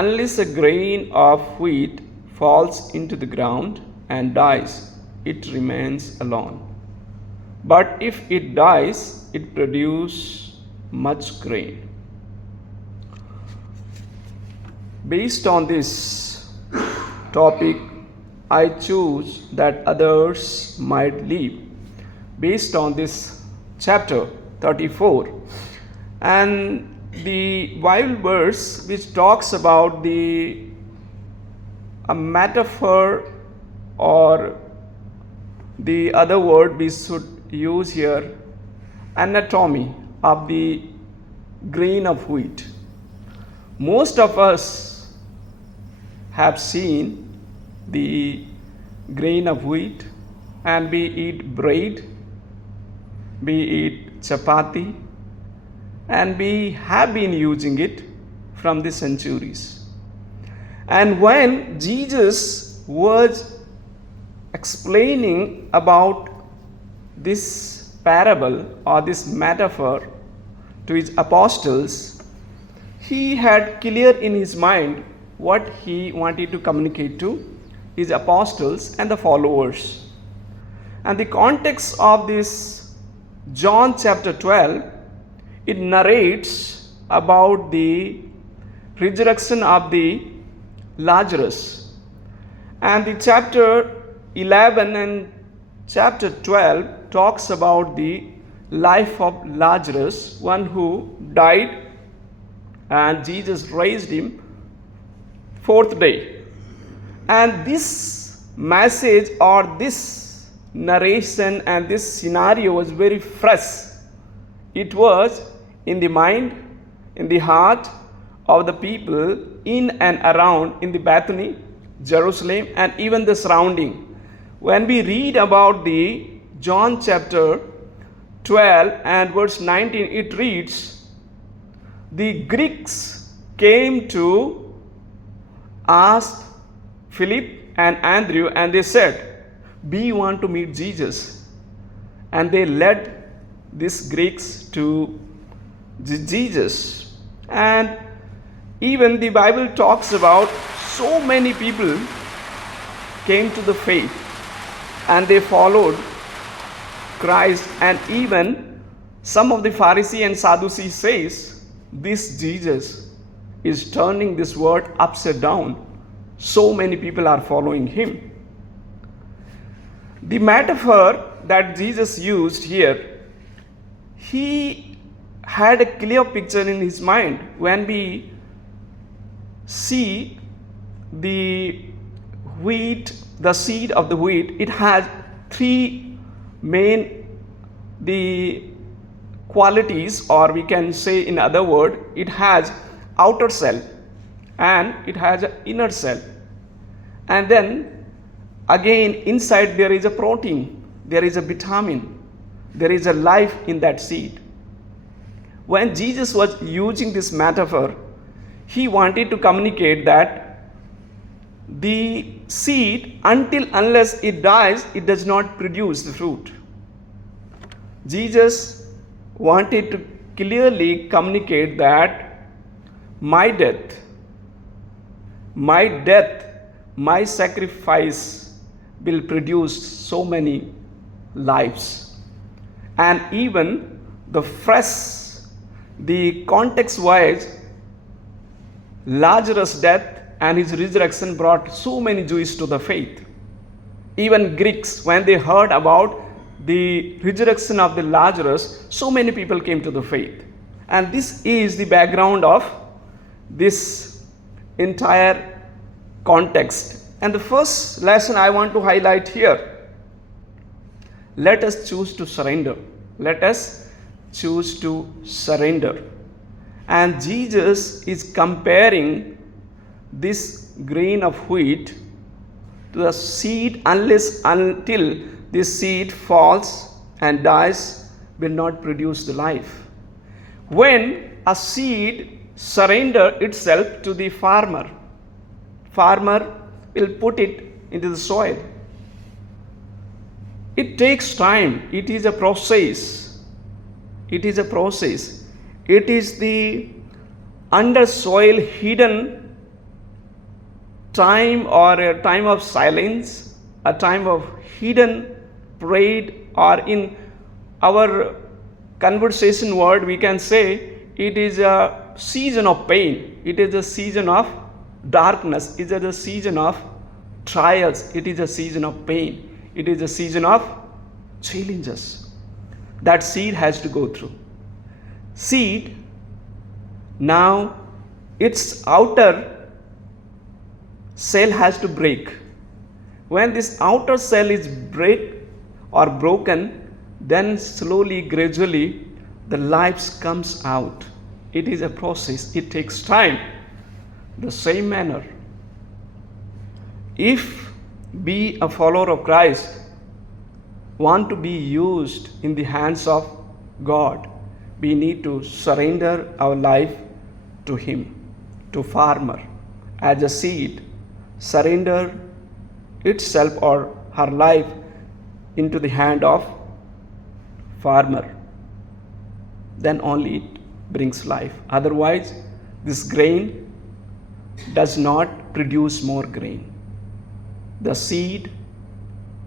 unless a grain of wheat falls into the ground and dies, it remains alone. But if it dies, it produces much grain. Based on this topic, I choose that others might live. Based on this chapter 34, and the Bible verse which talks about a metaphor, or the other word we should use here, anatomy of the grain of wheat. Most of us have seen the grain of wheat, and we eat bread, we eat chapati, and we have been using it from the centuries. And when Jesus was explaining about this parable or this metaphor to his apostles, he had clear in his mind what he wanted to communicate to his apostles and the followers. And the context of this John chapter 12, it narrates about the resurrection of the Lazarus. And the chapter 11 and chapter 12 talks about the life of Lazarus, one who died and Jesus raised him fourth day. And this message or this narration and this scenario was very fresh. It was in the mind, in the heart of the people in and around in the Bethany, Jerusalem, and even the surrounding. When we read about the John chapter 12 and verse 19, it reads, the Greeks came to ask Philip and Andrew, and they said, we want to meet Jesus. And they led these Greeks to Jesus. And even the Bible talks about so many people came to the faith and they followed Christ. And even some of the Pharisees and Sadducees says, this Jesus is turning this world upside down. So many people are following him. The metaphor that Jesus used here, he had a clear picture in his mind. When we see the wheat, the seed of the wheat, it has three main qualities, or we can say in other word, it has outer cell and it has an inner cell. And then again inside there is a protein, there is a vitamin, there is a life in that seed. When Jesus was using this metaphor, he wanted to communicate that the seed, unless it dies, it does not produce the fruit. Jesus wanted to clearly communicate that my death, my sacrifice will produce so many lives. And even the context wise, Lazarus' death and his resurrection brought so many Jews to the faith. Even Greeks, when they heard about the resurrection of the Lazarus, so many people came to the faith. And this is the background of this entire context. And the first lesson I want to highlight here, let us choose to surrender. Let us choose to surrender. And Jesus is comparing this grain of wheat to the seed, until this seed falls and dies, will not produce the life. When a seed surrender itself to the farmer will put it into the soil. It takes time. It is a process. It is the under soil hidden time or a time of silence, a time of hidden prayed, or in our conversation word we can say it is a season of pain, it is a season of darkness, it is a season of trials, it is a season of pain, it is a season of challenges that seed has to go through. Seed, now its outer cell has to break. When this outer cell is break or broken, then slowly, gradually, the life comes out. It is a process, it takes time. The same manner, if we, a follower of Christ, want to be used in the hands of God, we need to surrender our life to Him, to farmer, as a seed, surrender itself or her life into the hand of farmer. Then only it brings life. Otherwise, this grain does not produce more grain. The seed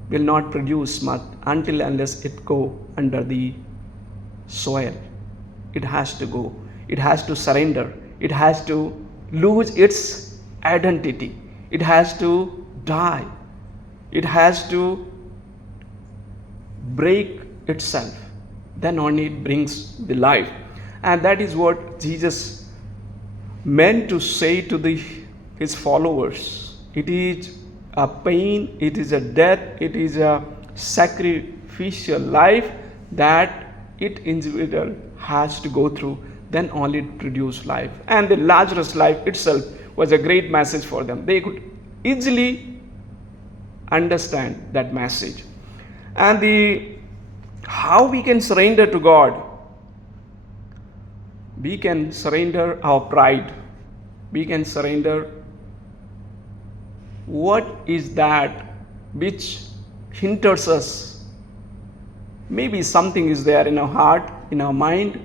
will not produce much until unless it go under the soil. It has to go. It has to surrender. It has to lose its identity. It has to die. It has to break itself. Then only it brings the life. And that is what Jesus meant to say to his followers. It is a pain, it is a death, it is a sacrificial life that it individual has to go through, then only it produce life. And the Lazarus life itself was a great message for them. They could easily understand that message. And how we can surrender to God? We can surrender our pride. We can surrender what is that which hinders us. Maybe something is there in our heart, in our mind.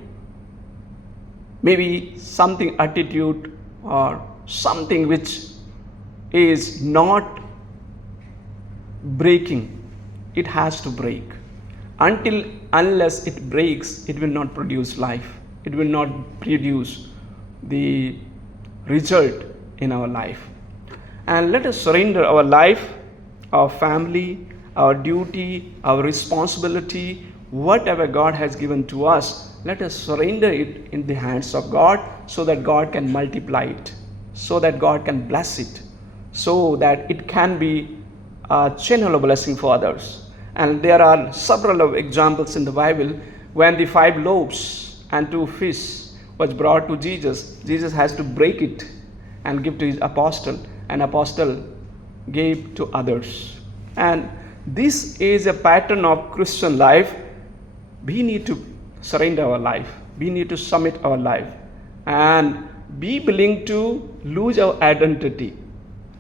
Maybe something attitude or something which is not breaking. It has to break. Unless it breaks, it will not produce life. It will not produce the result in our life. And let us surrender our life, our family, our duty, our responsibility, whatever God has given to us. Let us surrender it in the hands of God so that God can multiply it, so that God can bless it, so that it can be a channel of blessing for others. And there are several of examples in the Bible when the 5 loaves and 2 fish was brought to Jesus. Jesus has to break it and give to his apostle, and apostle gave to others. And this is a pattern of Christian life. We need to surrender our life. We need to submit our life and be willing to lose our identity.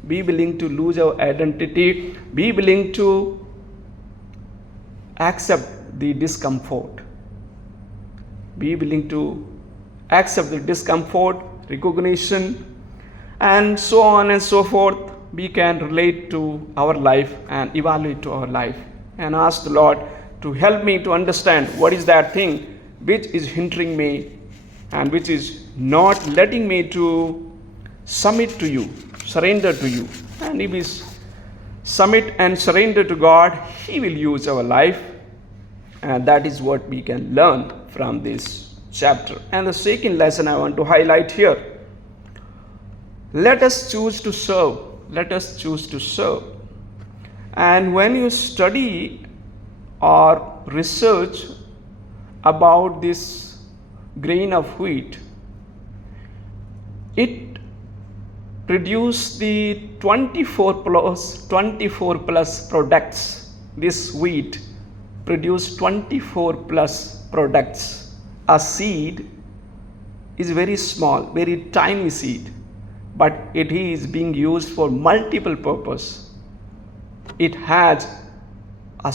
Be willing to lose our identity. Be willing to accept the discomfort. Be willing to accept the discomfort, recognition, and so on and so forth. We can relate to our life and evaluate to our life and ask the Lord to help me to understand what is that thing which is hindering me and which is not letting me to submit to you, surrender to you. And if we submit and surrender to God, He will use our life. And that is what we can learn from this chapter. And the second lesson I want to highlight here: let us choose to serve. Let us choose to serve. And when you study or research about this grain of wheat, it produces the 24 plus products. This wheat produce 24 plus products. A seed is very small, very tiny seed, but it is being used for multiple purpose. It has a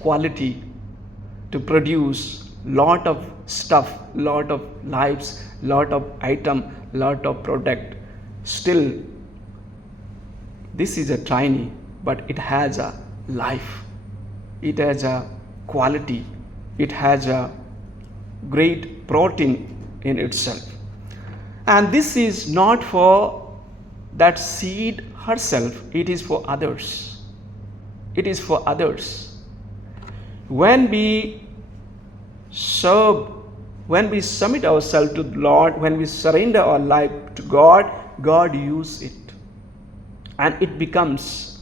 quality to produce lot of stuff, lot of lives, lot of item, lot of product. Still, this is a tiny, but it has a life. It has a quality. It has a great protein in itself. And this is not for that seed herself, it is for others. It is for others. When we serve, when we submit ourselves to the Lord, when we surrender our life to God, God uses it. And it becomes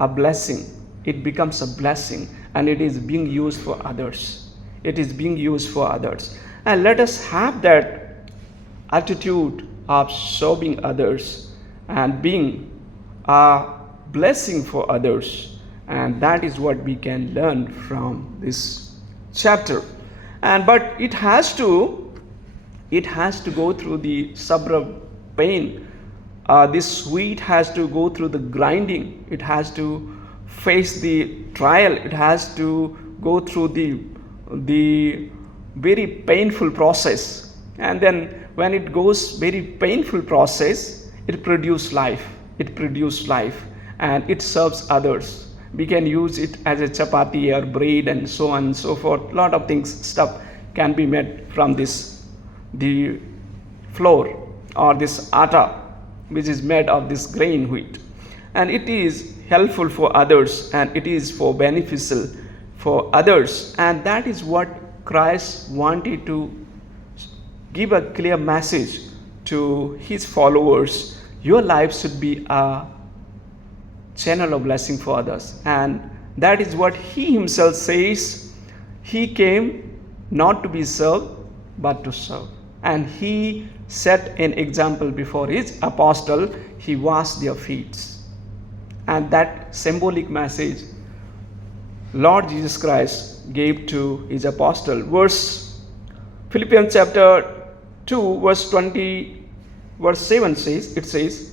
a blessing. It becomes a blessing, and it is being used for others. It is being used for others. And let us have that attitude of serving others and being a blessing for others. And that is what we can learn from this chapter. But it has to go through the suburb pain. This wheat has to go through the grinding. It has to face the trial. It has to go through the very painful process. And then when it goes very painful process, it produces life. It produces life, and it serves others. We can use it as a chapati or bread and so on and so forth. Lot of things, stuff can be made from the flour or this atta, which is made of this grain wheat. And it is helpful for others, and it is for beneficial for others. And that is what Christ wanted to give a clear message to his followers. Your life should be a channel of blessing for others. And that is what he himself says. He came not to be served, but to serve. And he set an example before his apostle. He washed their feet. And that symbolic message Lord Jesus Christ gave to his apostle. Philippians chapter 2 verse 7 says,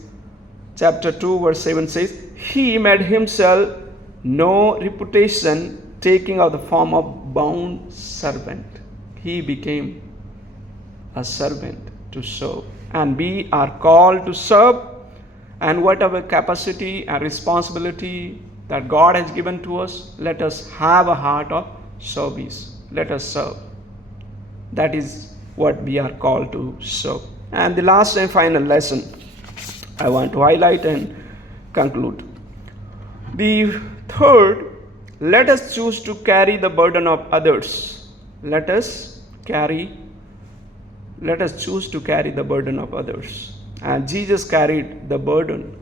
chapter 2 verse 7 says, he made himself no reputation, taking of the form of bound servant. He became a servant to serve. And we are called to serve, and whatever capacity and responsibility that God has given to us, let us have a heart of service. Let us serve. That is what we are called to serve. And the last and final lesson I want to highlight and conclude. The third, let us choose to carry the burden of others. Let us choose to carry the burden of others. And Jesus carried the burden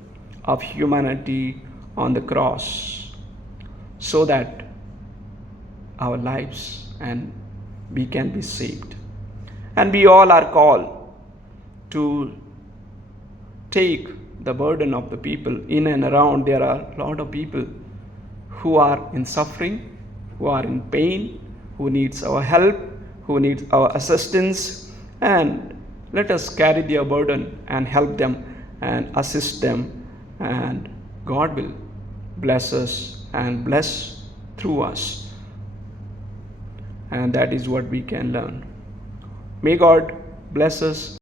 of humanity on the cross so that our lives and we can be saved. And we all are called to take the burden of the people. In and around there are a lot of people who are in suffering, who are in pain, who needs our help, who needs our assistance. And let us carry their burden and help them and assist them, and God will bless us and bless through us. And that is what we can learn. May God bless us.